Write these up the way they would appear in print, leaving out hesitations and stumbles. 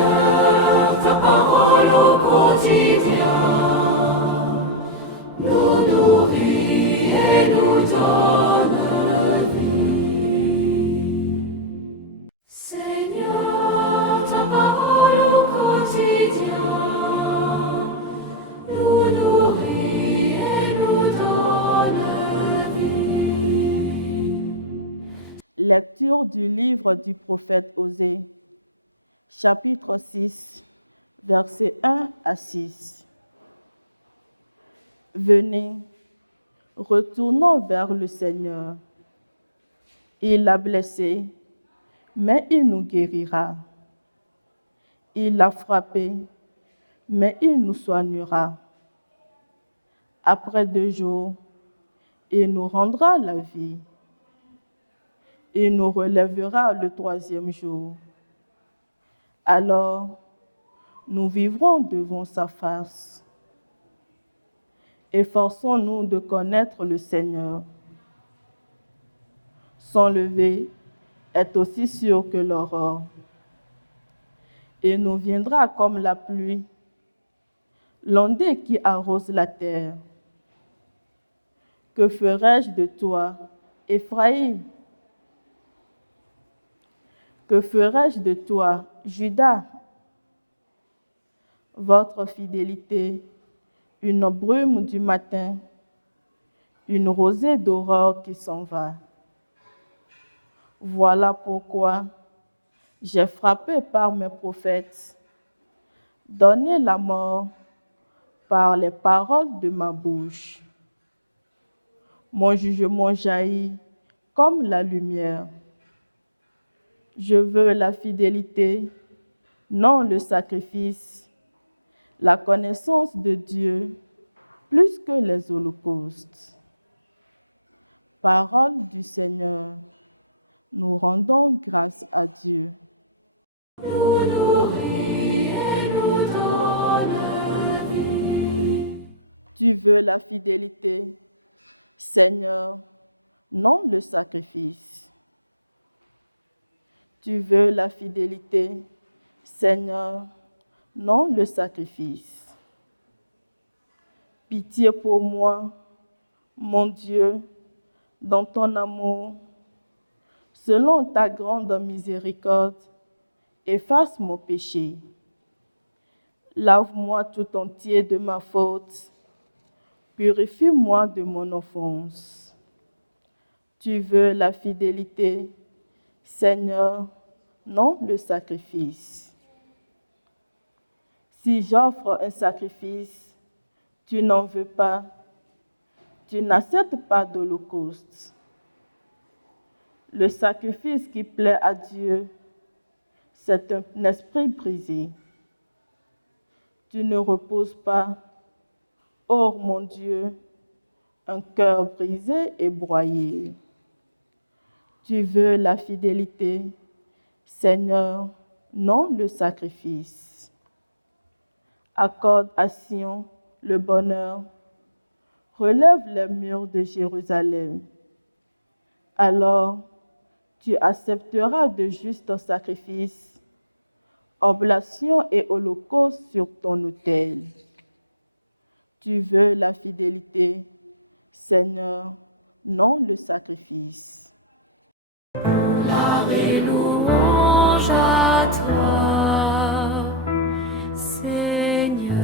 Seigneur, ta parole au quotidien nous nourrit et nous donne vie. Seigneur, ta parole au quotidien nous nourrit et nous donne vie. Lecture du livre du prophète Osée, chapitre 6, versets 1 à 6. Venez, retournons vers le Seigneur. Il l'a blessé, mais il nous guérira. Il l'a frappé, mais il nous soignera. Après 2 jours, il nous rendra la vie. Il nous relèvera le 3e jour. Alors, nous vivrons devant sa face. Efforçons-nous de connaître le Seigneur. Son lever est aussi sûr que l'aurore. Il nous viendra comme la pluie, l'ondée qui arrose la terre. Que ferai-je de toi, Éphraïm? Que ferai-je de toi, Juda? Votre fidélité, une brume du matin, une rosée d'aurore qui s'en va. Voilà pourquoi j'ai frappé par mes prophètes, donné la mort par les paroles de ma bouche. Mon jugement jaillit comme la lumière. Je veux la fidélité, non le sacrifice, la connaissance de Dieu plus que les holocaustes. Parole du Seigneur, nous rendons grâce à Dieu. Nous nourrit et nous donne vie. Tu veux la fidélité, Seigneur, non le sacrifice. Tu veux la fidélité, Seigneur, non le sacrifice. Pitié pour moi, mon Dieu, dans ton amour. Selon ta grande miséricorde, efface mon péché. Lave-moi tout entier de ma faute. Purifie-moi de mon offense. Tu veux la fidélité, Seigneur, non le sacrifice. Si j'offre un sacrifice, tu n'en veux pas. Tu n'acceptes pas d'holocauste. Le sacrifice qui plaît à Dieu, c'est un esprit brisé. Tu ne reposes pas, ô mon Dieu, un cœur brisé et broyé. Tu veux la fidélité, Seigneur, non le sacrifice. Accorde à Sion le bonheur, relève les murs de Jérusalem. Alors, tu accepteras de justes sacrifices, oblations et holocaustes sur ton autel. Tu veux la fidélité, Seigneur, non le sacrifice. Gloire et louange à toi, Seigneur.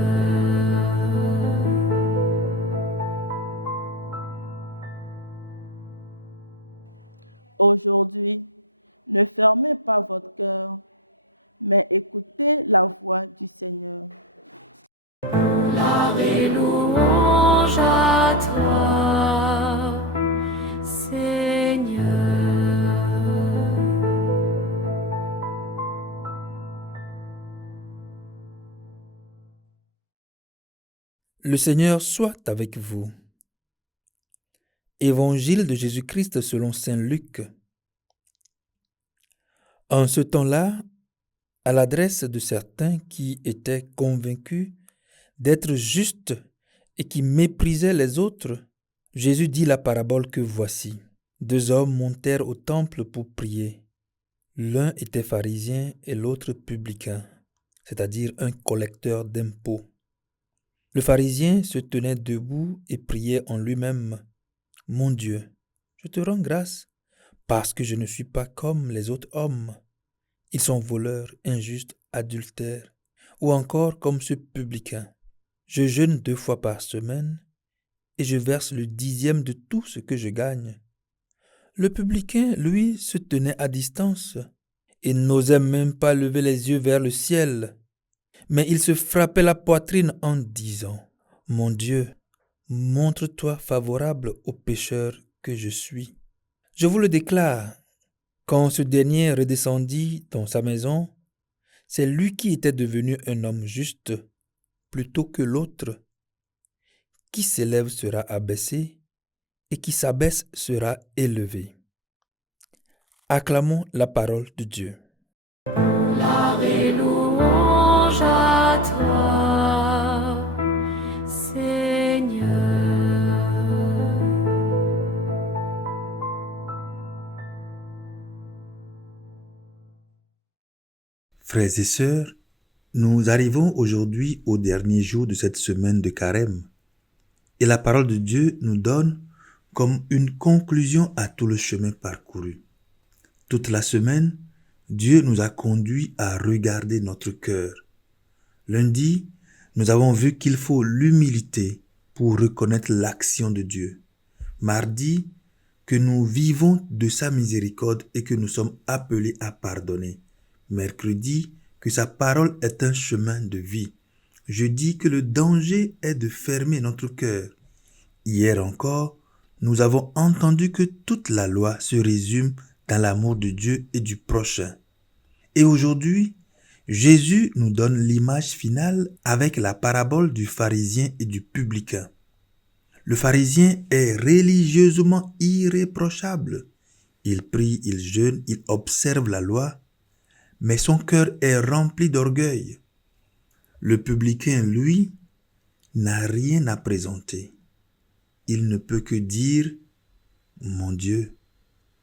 Aujourd'hui, ne fermez pas votre cœur, mais écoutez la voix du Seigneur. Gloire et louange à toi, Seigneur. Le Seigneur soit avec vous. Évangile de Jésus-Christ selon saint Luc. En ce temps-là, à l'adresse de certains qui étaient convaincus d'être justes et qui méprisaient les autres, Jésus dit la parabole que voici. 2 hommes montèrent au temple pour prier. L'un était pharisien et l'autre publicain. c'est-à-dire un collecteur d'impôts. Le pharisien se tenait debout et priait en lui-même. « Mon Dieu, je te rends grâce parce que je ne suis pas comme les autres hommes. Ils sont voleurs, injustes, adultères, ou encore comme ce publicain. Je jeûne 2 fois par semaine et je verse le 10e de tout ce que je gagne. » Le publicain, lui, se tenait à distance et n'osait même pas lever les yeux vers le ciel. Mais il se frappait la poitrine en disant, « Mon Dieu, montre-toi favorable au pécheur que je suis. » Je vous le déclare, quand ce dernier redescendit dans sa maison, c'est lui qui était devenu un homme juste plutôt que l'autre. Qui s'élève sera abaissé et qui s'abaisse sera élevé. Acclamons la parole de Dieu. Gloire et louange à toi, Seigneur. Frères et sœurs, nous arrivons aujourd'hui au dernier jour de cette semaine de Carême. Et la parole de Dieu nous donne comme une conclusion à tout le chemin parcouru. Toute la semaine, Dieu nous a conduits à regarder notre cœur. Lundi, nous avons vu qu'il faut l'humilité pour reconnaître l'action de Dieu. Mardi, que nous vivons de sa miséricorde et que nous sommes appelés à pardonner. Mercredi, que sa parole est un chemin de vie. Jeudi, que le danger est de fermer notre cœur. Hier encore, nous avons entendu que toute la loi se résume dans l'amour de Dieu et du prochain. Et aujourd'hui, Jésus nous donne l'image finale avec la parabole du pharisien et du publicain. Le pharisien est religieusement irréprochable. Il prie, il jeûne, il observe la loi, mais son cœur est rempli d'orgueil. Le publicain, lui, n'a rien à présenter. Il ne peut que dire « Mon Dieu,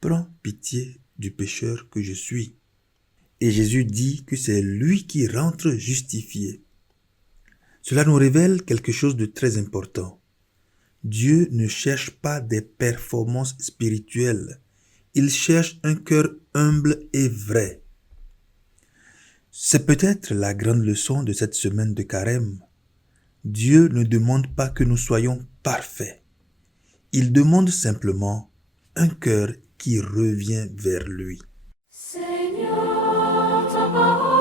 prends pitié du pécheur que je suis. » Et Jésus dit que c'est lui qui rentre justifié. Cela nous révèle quelque chose de très important. Dieu ne cherche pas des performances spirituelles. Il cherche un cœur humble et vrai. C'est peut-être la grande leçon de cette semaine de Carême. Dieu ne demande pas que nous soyons parfaits. Il demande simplement un cœur qui revient vers lui. Seigneur, ta parole